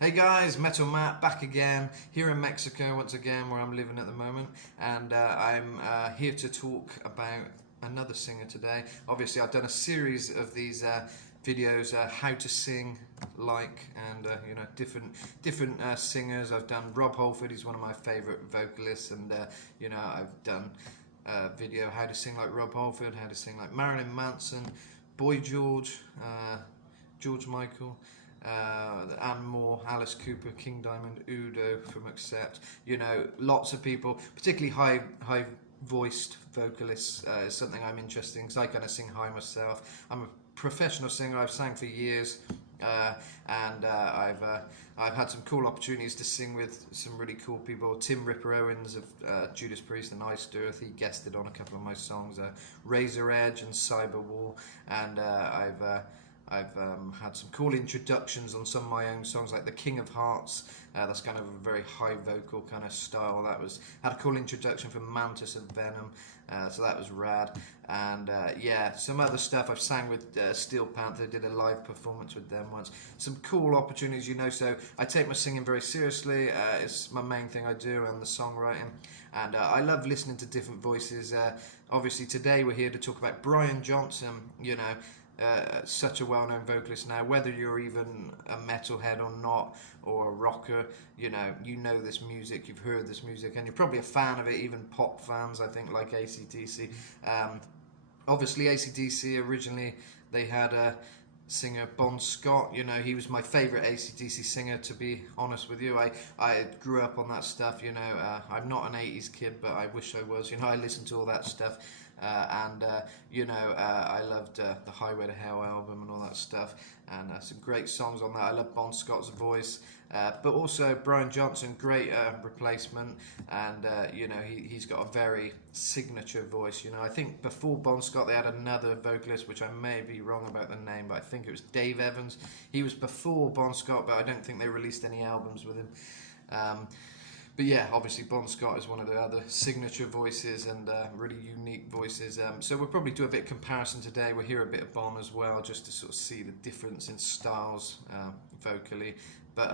Hey guys, Metal Matt back again, here in Mexico once again where I'm living at the moment, and I'm here to talk about another singer today. Obviously I've done a series of these videos, how to sing like, and different singers. I've done Rob Halford, he's one of my favourite vocalists, and I've done a video how to sing like Rob Halford, how to sing like Marilyn Manson, Boy George, George Michael, and more, Alice Cooper, King Diamond, Udo from Accept. Lots of people, particularly high voiced vocalists, is something I'm interested in because I kind of sing high myself. I'm a professional singer. I've sang for years, and I've had some cool opportunities to sing with some really cool people. Tim Ripper Owens of Judas Priest and Iced Earth, he guested on a couple of my songs, Razor Edge and Cyberwar, and I've had some cool introductions on some of my own songs, like The King of Hearts. That's kind of a very high vocal kind of style. Had a cool introduction from Mantis of Venom, so that was rad. And some other stuff. I've sang with Steel Panther, did a live performance with them once. Some cool opportunities, so I take my singing very seriously. It's my main thing I do, and the songwriting. And I love listening to different voices. Obviously today we're here to talk about Brian Johnson, such a well-known vocalist now. Whether you're even a metalhead or not, or a rocker, you know this music, you've heard this music, and you're probably a fan of it. Even pop fans, I think, like ACDC. Obviously ACDC originally, they had a singer, Bon Scott. He was my favourite ACDC singer, to be honest with you. I grew up on that stuff. I'm not an 80s kid, but I wish I was. I listened to all that stuff. I loved the Highway to Hell album and all that stuff, and some great songs on that. I love Bon Scott's voice, but also Brian Johnson, great replacement, and he's got a very signature voice. I think before Bon Scott they had another vocalist, which I may be wrong about the name, but I think it was Dave Evans. He was before Bon Scott, but I don't think they released any albums with him. But yeah, obviously Bon Scott is one of the other signature voices, and really unique voices. So we'll probably do a bit of comparison today. We'll hear a bit of Bon as well, just to sort of see the difference in styles vocally. But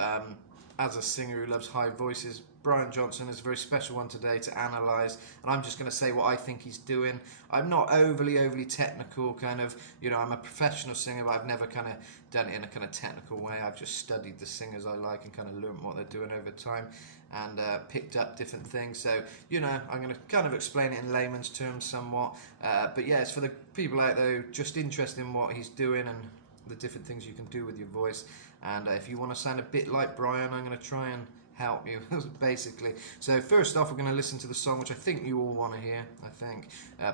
as a singer who loves high voices, Brian Johnson is a very special one today to analyse, and I'm just going to say what I think he's doing. I'm not overly technical, kind of, I'm a professional singer, but I've never kind of done it in a kind of technical way. I've just studied the singers I like and kind of learned what they're doing over time, and picked up different things. So, I'm going to kind of explain it in layman's terms somewhat, but yeah, it's for the people out there just interested in what he's doing and the different things you can do with your voice. And if you want to sound a bit like Brian, I'm going to try and help you, basically. So first off, we're going to listen to the song which I think you all want to hear. I think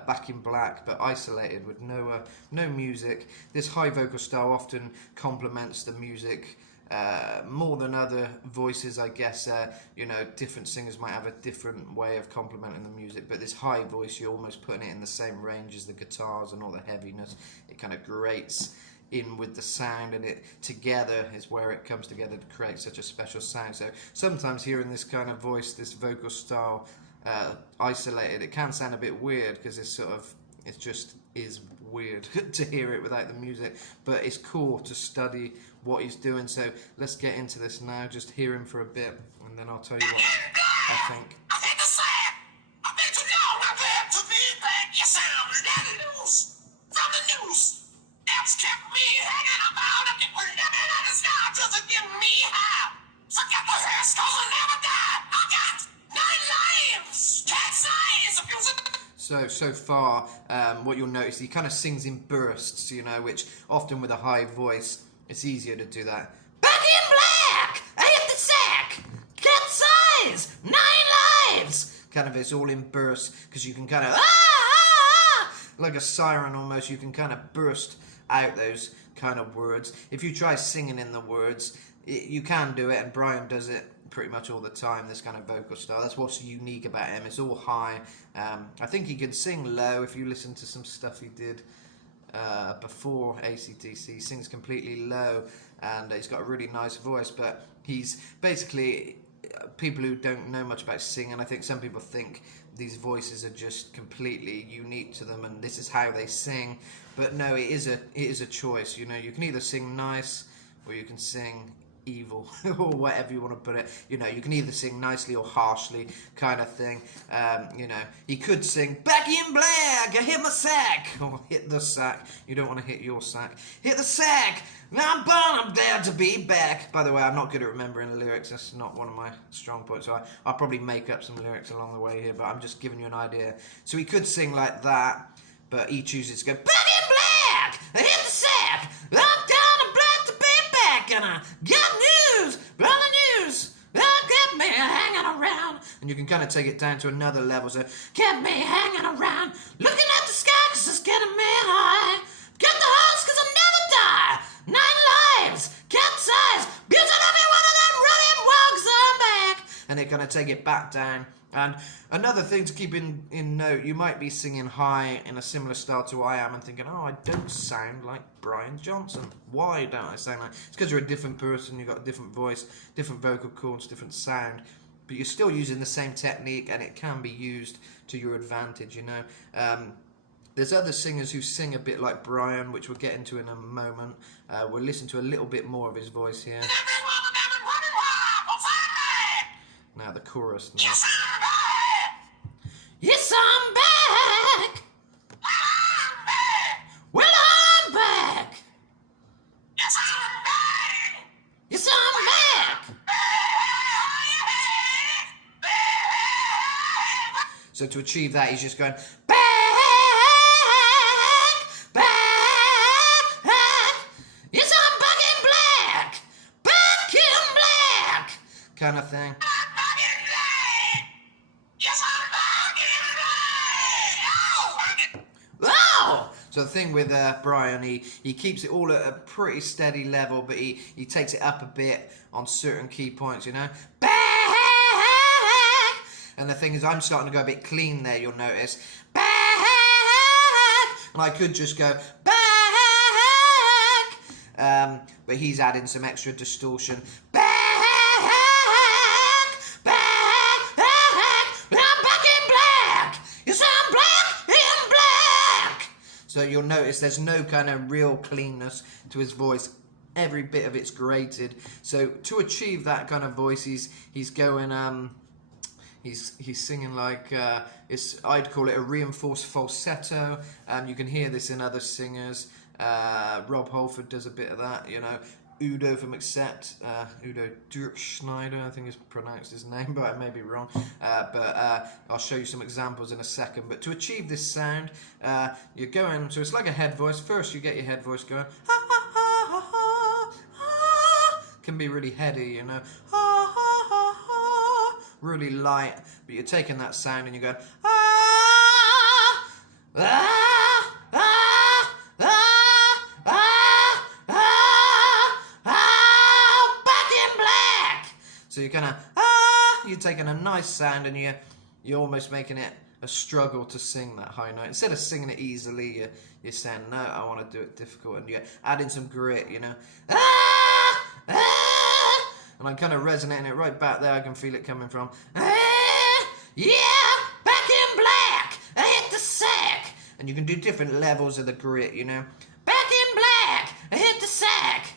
Back in Black, but isolated with no music. This high vocal style often complements the music more than other voices, I guess. Different singers might have a different way of complementing the music, but this high voice, you're almost putting it in the same range as the guitars and all the heaviness. It kind of grates in with the sound, and it together is where it comes together to create such a special sound. So sometimes hearing this kind of voice, this vocal style isolated, it can sound a bit weird, because it just is weird to hear it without the music, but it's cool to study what he's doing. So let's get into this now, just hear him for a bit, and then I'll tell you what I think. So far, what you'll notice, he kind of sings in bursts, which often with a high voice, it's easier to do that. Back in black! I hit the sack! Cut size! 9 lives! Kind of, it's all in bursts, because you can kind of, like a siren almost, you can kind of burst out those kind of words. If you try singing in the words, you can do it, and Brian does it pretty much all the time, this kind of vocal style. That's what's unique about him. It's all high. I think he can sing low. If you listen to some stuff he did before ACDC, he sings completely low, and he's got a really nice voice, but he's basically, people who don't know much about singing, I think some people think these voices are just completely unique to them and this is how they sing, but no, it is a choice. You can either sing nice or you can sing evil or whatever you want to put it. You know, you can either sing nicely or harshly, kind of thing. You know, he could sing "Back in Black, I hit my sack," or "Hit the sack." You don't want to hit your sack. "Hit the sack. Now I'm born, I'm glad to be back." By the way, I'm not good at remembering the lyrics. That's not one of my strong points. So I'll probably make up some lyrics along the way here, but I'm just giving you an idea. So he could sing like that, but he chooses to go "Back in Black, I hit the sack. I'm down, I'm glad to be back, and I got news, brother news. Kept me hanging around." And you can kind of take it down to another level. So "Kept me hanging around, looking at the sky 'cause it's getting me high. Get the hearts 'cause I'll never die. 9 lives, cat's eyes, beauty every one of them running walks on back." And they're going to take it back down. And another thing to keep in note, you might be singing high in a similar style to I am and thinking, "Oh, I don't sound like Brian Johnson. Why don't I sound like..." It's because you're a different person, you've got a different voice, different vocal cords, different sound. But you're still using the same technique, and it can be used to your advantage, you know. There's other singers who sing a bit like Brian, which we'll get into in a moment. We'll listen to a little bit more of his voice here. Now the chorus now. "Yes, I'm back. Well, I'm back. Yes, I'm back. Yes, I'm back." So to achieve that, he's just going back, back. "Yes, I'm back in black, back in black," kind of thing. So the thing with Brian, he keeps it all at a pretty steady level, but he takes it up a bit on certain key points, you know. Back! And the thing is, I'm starting to go a bit clean there, you'll notice. Back! And I could just go back! But he's adding some extra distortion. Back! So you'll notice there's no kind of real cleanness to his voice. Every bit of it's grated. So to achieve that kind of voice, he's going he's singing like I'd call it a reinforced falsetto. You can hear this in other singers. Rob Halford does a bit of that, you know. Udo from Accept, Udo Dirkschneider, I think is pronounced his name, but I may be wrong. But I'll show you some examples in a second. But to achieve this sound, you're going, so it's like a head voice. First you get your head voice going, ha ha ha ha ha ha. Can be really heady, you know. Ha ha ha ha. Really light, but you're taking that sound and you're going, ah, ah. So you're kind of, you're taking a nice sound and you're almost making it a struggle to sing that high note. Instead of singing it easily, you're saying, no, I want to do it difficult. And you're adding some grit, you know. And I'm kind of resonating it right back there. I can feel it coming from. Yeah, back in black, I hit the sack. And you can do different levels of the grit, you know. Back in black, I hit the sack.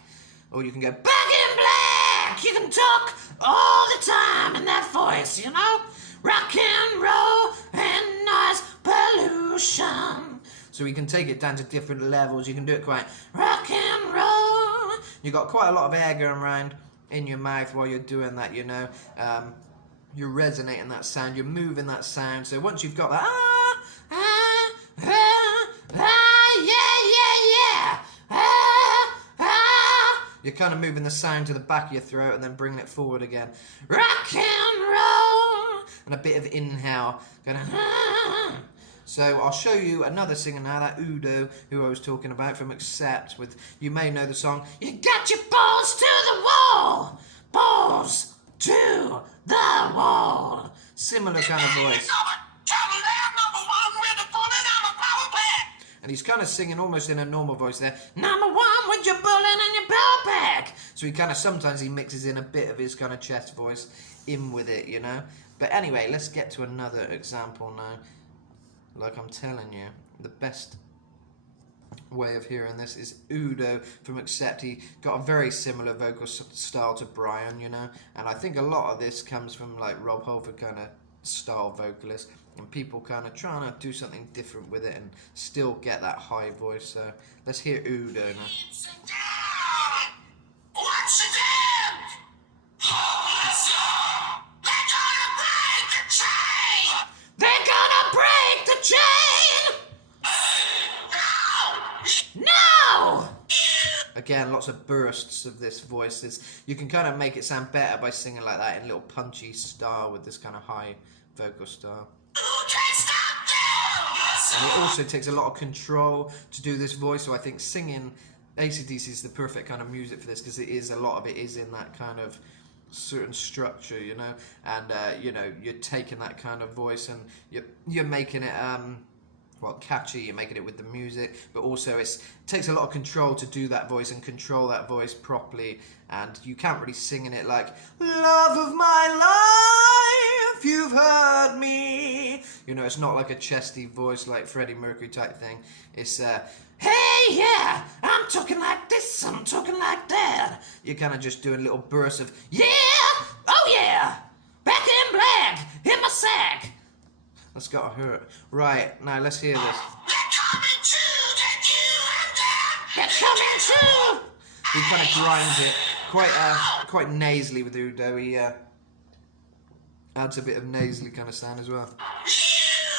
Or you can go, back in black. You can talk all the time in that voice, you know? Rock and roll and noise pollution. So we can take it down to different levels. You can do it quite rock and roll. You got quite a lot of air going around in your mouth while you're doing that, you know? You're resonating that sound. You're moving that sound. So once you've got that, you're kind of moving the sound to the back of your throat and then bringing it forward again. Rock and roll! And a bit of inhale. Going, So I'll show you another singer now, that Udo, who I was talking about from Accept. With, you may know the song, "You got your balls to the wall! Balls to the wall!" Similar kind of voice. And he's kind of singing almost in a normal voice there. Number one with your bullet and your bell pack. So he kind of, sometimes he mixes in a bit of his kind of chest voice in with it, you know. But anyway, let's get to another example now. Like I'm telling you, the best way of hearing this is Udo from Accept. He got a very similar vocal style to Brian, you know, and I think a lot of this comes from like Rob Halford kind of style vocalist, and people kind of trying to do something different with it and still get that high voice. So let's hear Udo now. They're gonna break the chain! No! Again, lots of bursts of this voice. You can kind of make it sound better by singing like that in a little punchy style with this kind of high vocal style. And it also takes a lot of control to do this voice, so I think singing ACDC is the perfect kind of music for this, because a lot of it is in that kind of certain structure, you know, and you know, you're taking that kind of voice and you're making it well, catchy, you're making it with the music, but also it takes a lot of control to do that voice and control that voice properly, and you can't really sing in it like, love of my life, you've heard me. You know, it's not like a chesty voice like Freddie Mercury type thing. It's, hey, yeah, I'm talking like this, I'm talking like that. You're kind of just doing little bursts of, yeah, oh yeah, back in black, in my sack. That's gotta hurt. Right, now let's hear this. They're coming to get you and them. They're coming to. He kind of grinds it quite nasally with Udo. He adds a bit of nasally kind of sound as well.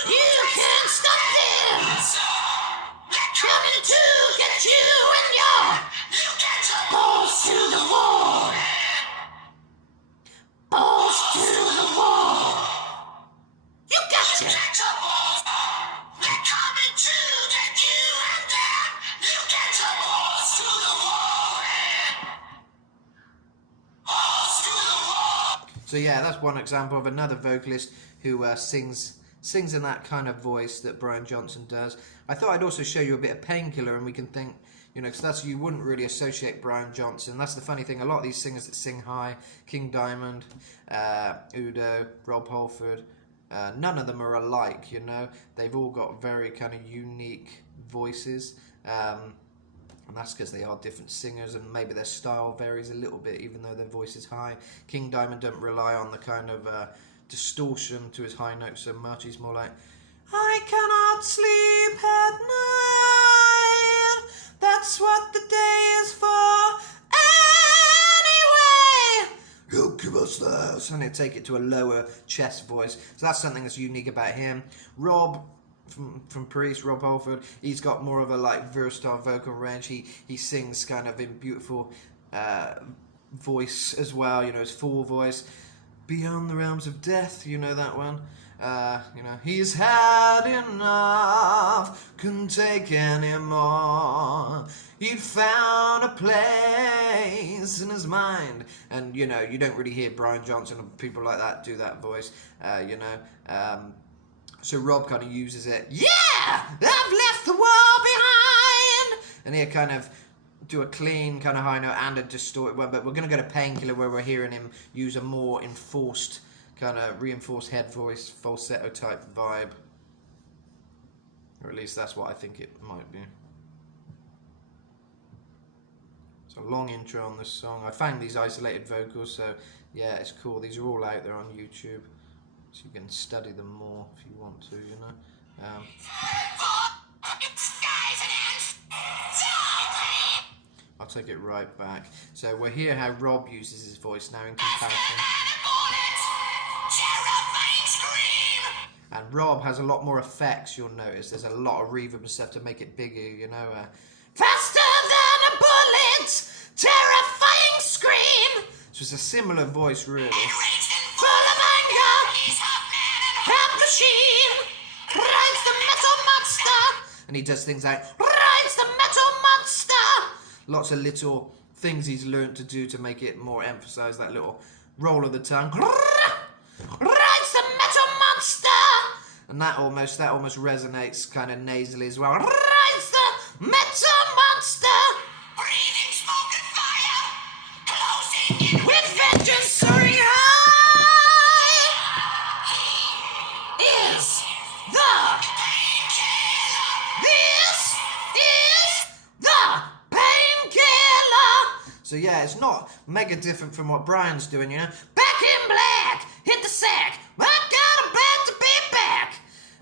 You can't stop them. They're coming to get you and your balls to the wall. Balls to the wall. So yeah, that's one example of another vocalist who sings in that kind of voice that Brian Johnson does. I thought I'd also show you a bit of Painkiller, and we can think, you know, because you wouldn't really associate Brian Johnson. That's the funny thing. A lot of these singers that sing high, King Diamond, Udo, Rob Halford, none of them are alike, you know. They've all got very kind of unique voices. And that's because they are different singers, and maybe their style varies a little bit, even though their voice is high. King Diamond don't rely on the kind of distortion to his high notes so much. He's more like, I cannot sleep at night, that's what the day is for anyway. He'll give us this, and he'll take it to a lower chest voice. So that's something that's unique about him. Rob from Priest, Rob Halford, he's got more of a like versatile vocal range. He sings kind of in beautiful voice as well, you know, his full voice. Beyond the realms of death, you know that one. You know, he's had enough, couldn't take any more. He found a place in his mind. And you know, you don't really hear Brian Johnson or people like that do that voice, you know. So Rob kind of uses it, yeah, I've left the world behind, and he'll kind of do a clean kind of high note and a distorted one, but we're going to go to Painkiller, where we're hearing him use a more enforced, kind of reinforced head voice, falsetto type vibe, or at least that's what I think it might be. It's a long intro on this song. I found these isolated vocals, so yeah, it's cool. These are all out there on YouTube, so you can study them more if you want to, you know. I'll take it right back. So we'll hear how Rob uses his voice now in comparison. And Rob has a lot more effects, you'll notice. There's a lot of reverb and stuff to make it bigger, you know. Faster than a bullet, terrifying scream. So it's a similar voice, really. Full of anger, and machine, rides the metal monster. And he does things like, rides the metal monster. Lots of little things he's learned to do to make it more emphasize that little roll of the tongue. Rides the metal monster. And that almost resonates kind of nasally as well. Rides the metal monster. Breathing smoke and fire, closing in with vengeance, soaring high. Is the painkiller. This is it's not mega different from what Brian's doing, you know. Back in black, hit the sack, I've got a back to be back.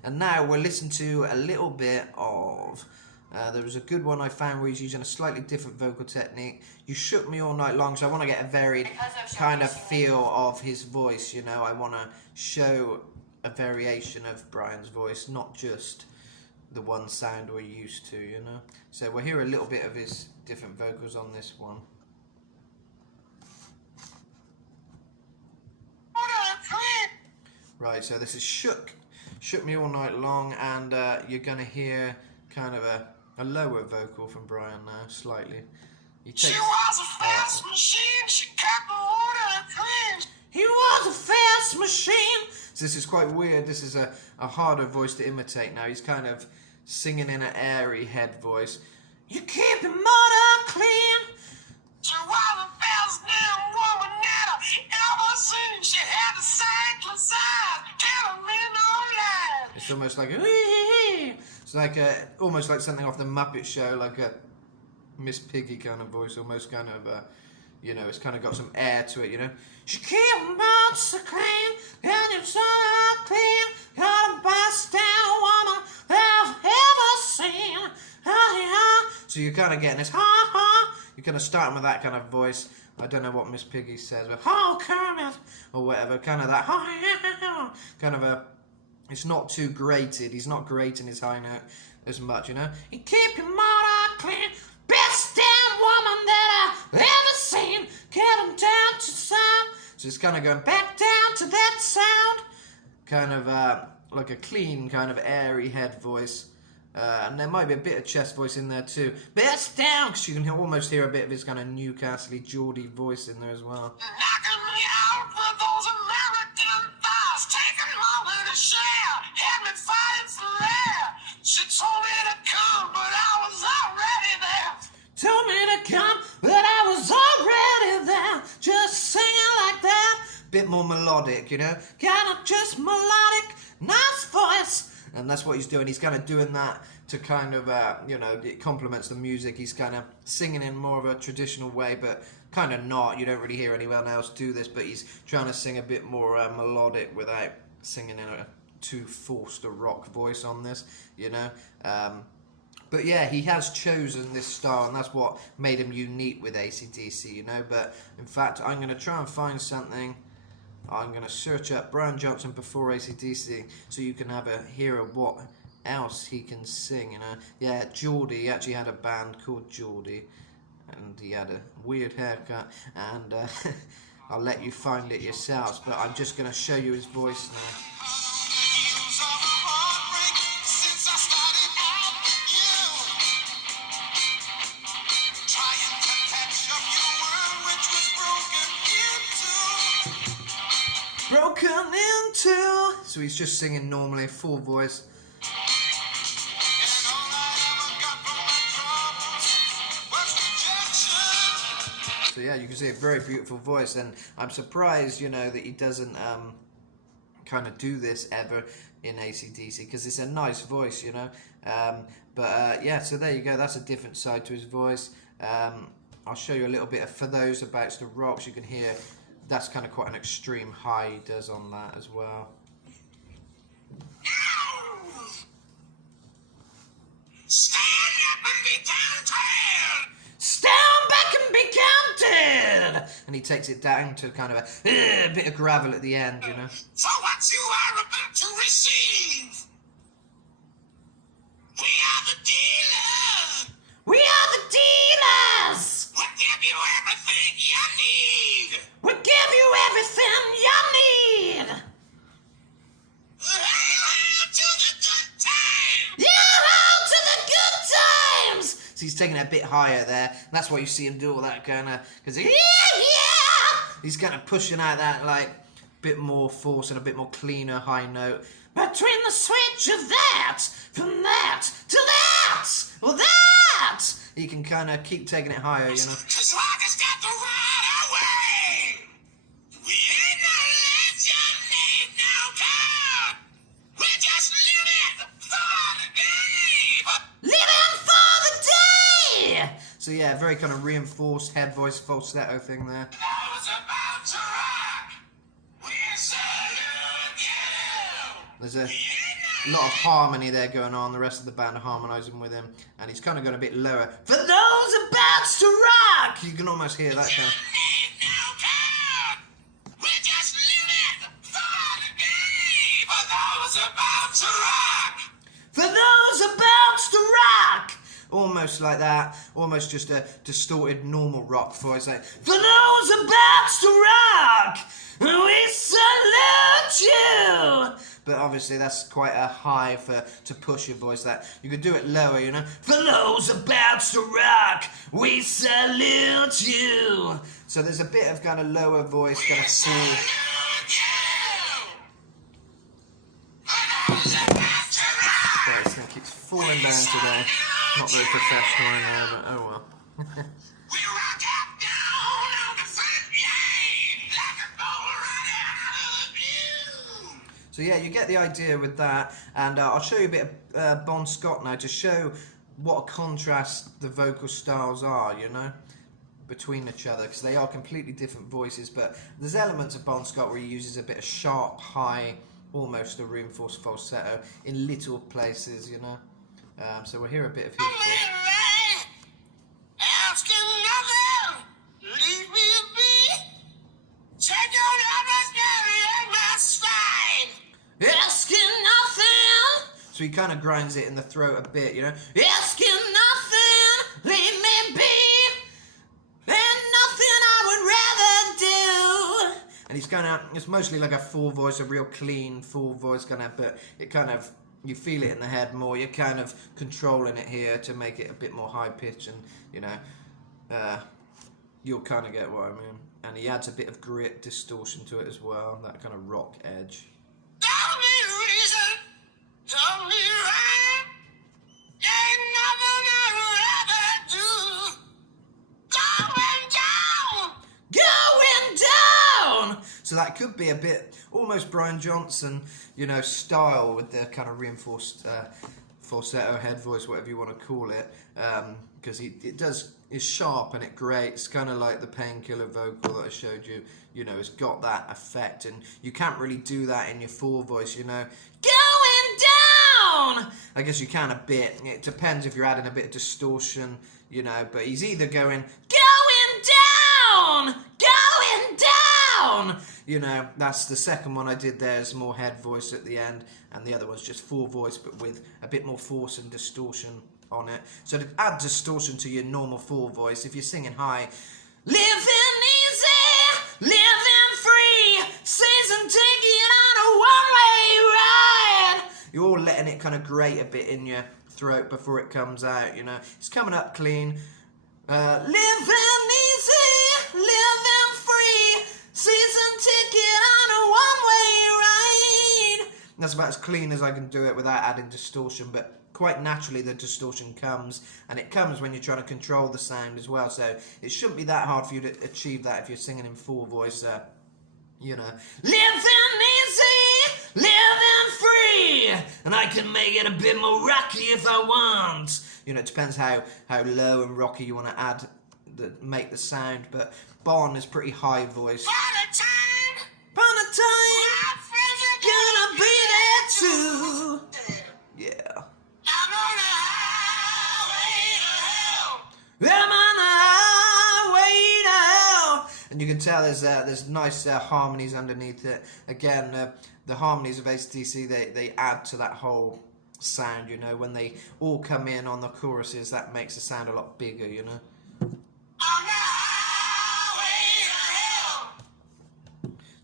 And now we'll listen to a little bit of, there was a good one I found where he's using a slightly different vocal technique. You Shook Me All Night Long, so I want to get a varied kind of feel of his voice, you know. I want to show a variation of Brian's voice, not just the one sound we're used to, you know. So we'll hear a little bit of his different vocals on this one. Right, so this is Shook Me All Night Long, and you're going to hear kind of a lower vocal from Brian now, slightly. She was a fast machine, she kept the water clean. He was a fast machine. So this is quite weird. This is a harder voice to imitate now. He's kind of singing in an airy head voice. You keep the motor clean. She was the best damn woman that I ever seen. She had the cyclist side, get a minute on. It's almost like it's like almost like something off the Muppet Show, like a Miss Piggy kind of voice, almost kind of you know, it's kind of got some air to it, you know. She keep them so clean, and it's all clean. Got the best damn woman I've ever seen. So you're kind of getting this you're kind of starting with that kind of voice. I don't know what Miss Piggy says, but Kermit or whatever, kind of that kind of a. It's not too grated. He's not grating his high note as much, you know. You keep your motor clean. Best damn woman that I've ever seen. Get him down to sound. So it's kind of going back down to that sound. Kind of like a clean, kind of airy head voice. And there might be a bit of chest voice in there too. Best down, because you can almost hear a bit of his kind of Newcastle-y, Geordie voice in there as well. Knocking me out with those American thighs. Taking over the share. Had me fighting for air. She told me to come, but I was already there. Told me to come, but I was already there. Just singing like that. Bit more melodic, you know. Kind of just melodic, nice voice. And that's what he's doing. He's kind of doing that to kind of, you know, it complements the music. He's kind of singing in more of a traditional way, but kind of not. You don't really hear anyone else do this, but he's trying to sing a bit more melodic without singing in a too forced a rock voice on this, you know. But yeah, he has chosen this style, and that's what made him unique with ACDC, you know. But in fact, I'm going to try and find something. I'm going to search up Brian Johnson before ACDC so you can have a hear of what else he can sing, you know. Yeah, Geordie, he actually had a band called Geordie, and he had a weird haircut, and I'll let you find it yourselves, but I'm just going to show you his voice now. Broken into. So he's just singing normally, full voice. So yeah, you can see a very beautiful voice, and I'm surprised, you know, that he doesn't kind of do this ever in ACDC, because it's a nice voice, you know. Yeah, so there you go. That's a different side to his voice. I'll show you a little bit of For Those About the Rocks. You can hear. That's kind of quite an extreme high he does on that as well. Stand up and be counted! Stand back and be counted! And he takes it down to kind of a bit of gravel at the end, you know. For what you are about to receive! We are the dealers! We are the dealers! We'll give you everything you need! We'll give you everything you need! To the good times! Yeah, to the good times! So he's taking it a bit higher there. And that's why you see him do all that kind of... Because yeah! He's kind of pushing out that, like, bit more force and a bit more cleaner high note. Between the switch of that, from that, to that, or that! He can kind of keep taking it higher, you know. Cause Walker's got the right away! We ain't no legend, ain't no code! We're just living for the day! Living for the day! So yeah, very kind of reinforced head voice falsetto thing there. There's a lot of harmony there going on. The rest of the band are harmonising with him, and he's kind of going a bit lower. For those about to rock, you can almost hear that kind of. For those about to rock, almost like that, almost just a distorted normal rock voice. Like, for those about to rock, we salute you. But obviously that's quite a high to push your voice. That you could do it lower, you know. For those about to rock, we salute you. So there's a bit of kind of lower voice, kind of full. This thing keeps falling down today. Not very professional in there, but oh well. So yeah, you get the idea with that, and I'll show you a bit of Bon Scott now to show what a contrast the vocal styles are, you know, between each other, because they are completely different voices, but there's elements of Bon Scott where he uses a bit of sharp, high, almost a reinforced falsetto in little places, you know. So we'll hear a bit of his voice. So he kind of grinds it in the throat a bit, you know. Asking nothing, leave me be. There's nothing I would rather do. And he's kind of, it's mostly like a full voice, a real clean, full voice kind of, but it kind of, you feel it in the head more. You're kind of controlling it here to make it a bit more high pitch, and, you know, you'll kind of get what I mean. And he adds a bit of grit, distortion to it as well, that kind of rock edge. So that could be a bit almost Brian Johnson, you know, style with the kind of reinforced falsetto head voice, whatever you want to call it, because it's sharp and it grates, kind of like the Painkiller vocal that I showed you. You know, it's got that effect, and you can't really do that in your full voice, you know. Going down! I guess you can a bit. It depends if you're adding a bit of distortion, you know, but he's either going down! Going down! You know, that's the second one I did there, is more head voice at the end, and the other one's just full voice, but with a bit more force and distortion on it. So to add distortion to your normal full voice, if you're singing high, living easy, living free, season ticket on a one-way ride. You're all letting it kind of grate a bit in your throat before it comes out, you know. It's coming up clean. Living easy, living free, season ticket on a one-way ride. That's about as clean as I can do it without adding distortion, but quite naturally the distortion comes, and it comes when you're trying to control the sound as well, so it shouldn't be that hard for you to achieve that if you're singing in full voice, you know. Living easy, living free, and I can make it a bit more rocky if I want. You know, it depends how low and rocky you want to add, make the sound, but Bon is pretty high voice. Upon a time, gonna be there too. Yeah. I'm on the highway to hell. And you can tell there's nice harmonies underneath it. Again, the harmonies of ACDC, they add to that whole sound, you know. When they all come in on the choruses, that makes the sound a lot bigger, you know.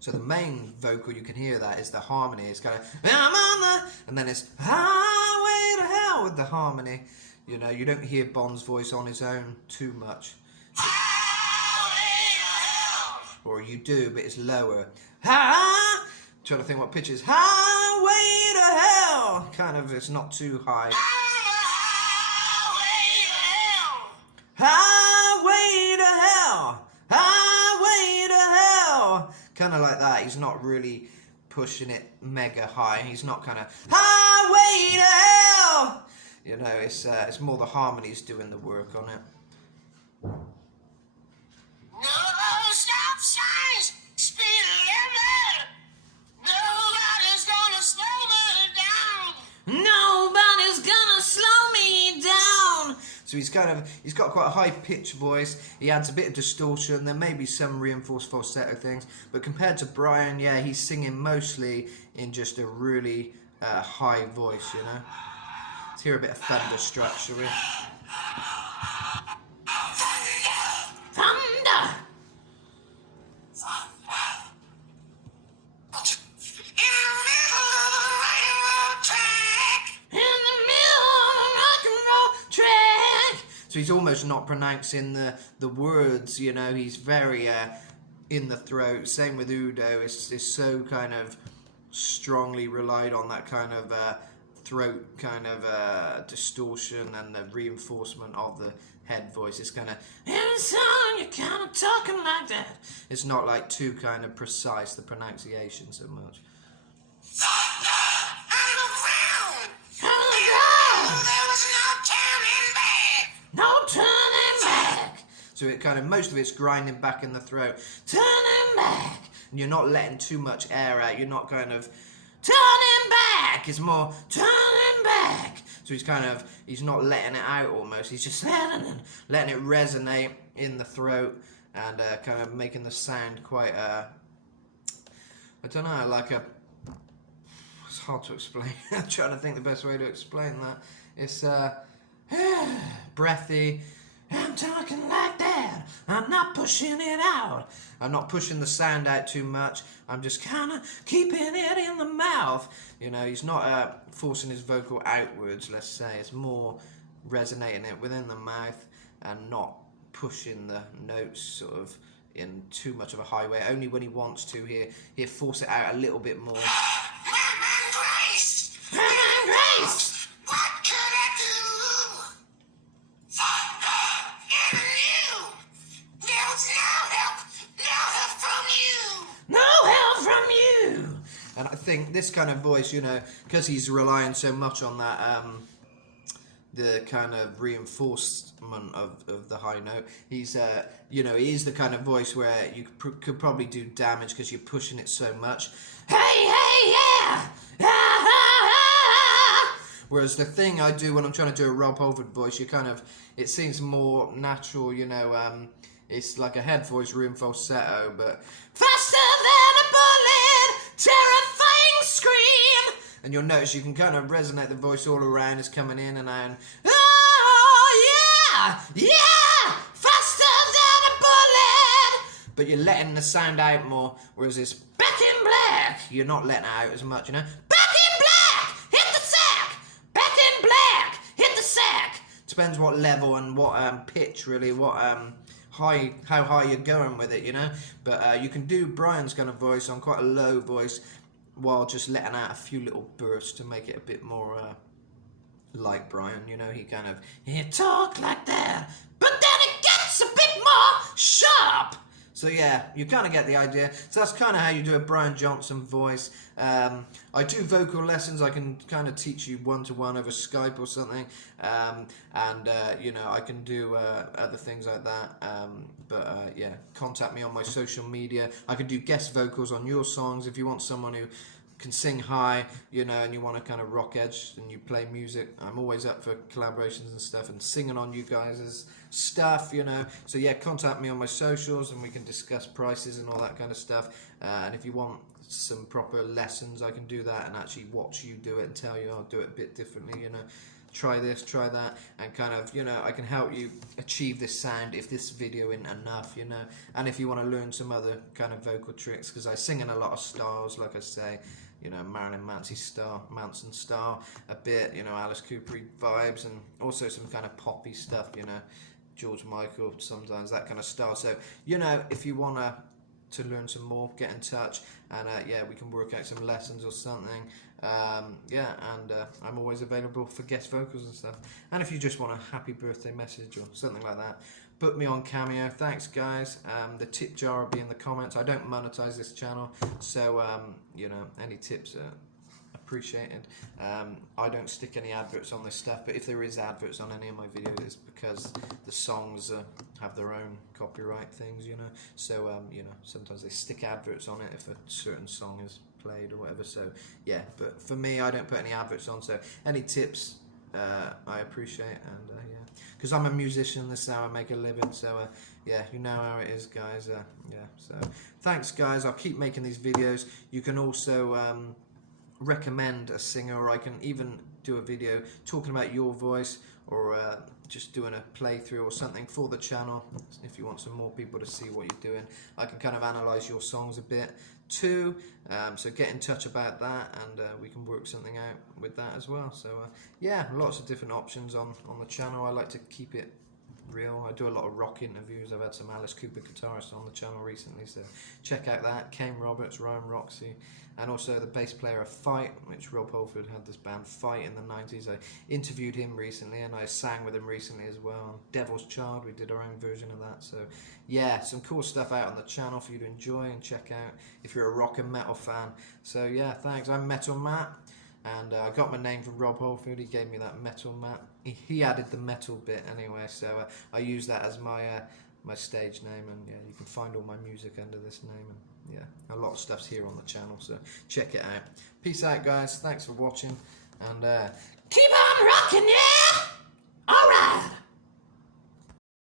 So the main vocal, you can hear that, is the harmony. It's kind of, I'm on the, and then it's highway to hell with the harmony. You know, you don't hear Bon's voice on his own too much. Highway to hell. Or you do, but it's lower. Trying to think what pitch is. Highway to hell. Kind of, it's not too high. Highway to hell. Highway to hell. Kind of like that. He's not really pushing it mega high. He's not kind of highway to hell. You know, it's more the harmonies doing the work on it. No stop signs, speed limit. Nobody's gonna slow me down. Nobody's gonna slow me down. So he's got quite a high pitched voice. He adds a bit of distortion. There may be some reinforced falsetto things, but compared to Brian, yeah, he's singing mostly in just a really high voice, you know. Let's hear a bit of thunderstruck, shall we? Thunder! So he's almost not pronouncing the words, you know. He's very in the throat. Same with Udo. It's so kind of strongly relied on that kind of throat kind of distortion and the reinforcement of the head voice. It's kind of, you're kind of talking like that. It's not like too kind of precise, the pronunciation so much. No turning back. So it kind of, most of it's grinding back in the throat. Turning back. And you're not letting too much air out. You're not kind of turning back. It's more turning back. So he's not letting it out almost. He's just letting it resonate in the throat and kind of making the sound quite, I don't know, like a, it's hard to explain. I'm trying to think the best way to explain that. It's, breathy. I'm talking like that. I'm not pushing it out. I'm not pushing the sound out too much. I'm just kind of keeping it in the mouth. You know, he's not forcing his vocal outwards, let's say. It's more resonating it within the mouth and not pushing the notes sort of in too much of a high way. Only when he wants to, he'll force it out a little bit more. Grace! Grace! And I think this kind of voice, you know, because he's relying so much on that, the kind of reinforcement of the high note, he's, you know, he is the kind of voice where you could probably do damage because you're pushing it so much. Hey, yeah! Whereas the thing I do when I'm trying to do a Rob Halford voice, it seems more natural, you know, it's like a head voice, room falsetto, but faster than a bullet, terrifying scream. And you'll notice you can kind of resonate the voice all around. It's coming in and out. Oh yeah, faster than a bullet. But you're letting the sound out more. Whereas this back in black, you're not letting it out as much, you know. Back in black, hit the sack. Back in black, hit the sack. Depends what level and what pitch really, what how high you're going with it, you know. But you can do Brian's kind of voice on quite a low voice while just letting out a few little bursts to make it a bit more like Brian, you know. He talk like that, but then it gets a bit more sharp. So yeah, you kind of get the idea. So that's kind of how you do a Brian Johnson voice. I do vocal lessons. I can kind of teach you one-to-one over Skype or something. You know, I can do other things like that. Yeah, contact me on my social media. I can do guest vocals on your songs if you want someone who can sing high, you know, and you want to kind of rock edge and you play music. I'm always up for collaborations and stuff and singing on you guys' stuff, you know. So yeah, contact me on my socials and we can discuss prices and all that kind of stuff. And if you want some proper lessons, I can do that and actually watch you do it and tell you I'll do it a bit differently, you know. Try this, try that, and kind of, you know, I can help you achieve this sound if this video isn't enough, you know. And if you want to learn some other kind of vocal tricks, because I sing in a lot of styles, like I say, you know, Marilyn Manson style a bit, you know, Alice Cooper vibes, and also some kind of poppy stuff, you know, George Michael sometimes, that kind of style. So, you know, if you want to learn some more, get in touch, and yeah, we can work out some lessons or something. I'm always available for guest vocals and stuff. And if you just want a happy birthday message or something like that, book me on Cameo. Thanks, guys. The tip jar will be in the comments. I don't monetize this channel, so you know, any tips are appreciated. I don't stick any adverts on this stuff, but if there is adverts on any of my videos, it's because the songs have their own copyright things, you know. So you know, sometimes they stick adverts on it if a certain song is played or whatever. So yeah, but for me, I don't put any adverts on. So any tips, I appreciate, and yeah, because I'm a musician, this is how I make a living. So yeah, you know how it is, guys. Yeah, so thanks, guys. I'll keep making these videos. You can also recommend a singer, or I can even do a video talking about your voice, or just doing a playthrough or something for the channel. If you want some more people to see what you're doing, I can kind of analyze your songs a bit too. So get in touch about that, and we can work something out with that as well. So yeah, lots of different options on the channel. I like to keep it real. I do a lot of rock interviews. I've had some Alice Cooper guitarists on the channel recently, so check out that. Kane Roberts, Ryan Roxy, and also the bass player of Fight, which Rob Halford had this band Fight in the 90s. I interviewed him recently, and I sang with him recently as well. Devil's Child, we did our own version of that. So yeah, some cool stuff out on the channel for you to enjoy and check out if you're a rock and metal fan. So yeah, thanks. I'm Metal Matt, and I got my name from Rob Halford. He gave me that Metal Matt. He added the metal bit anyway, so I use that as my my stage name, and yeah, you can find all my music under this name, and yeah, a lot of stuff's here on the channel, so check it out. Peace out, guys. Thanks for watching, and keep on rocking, yeah!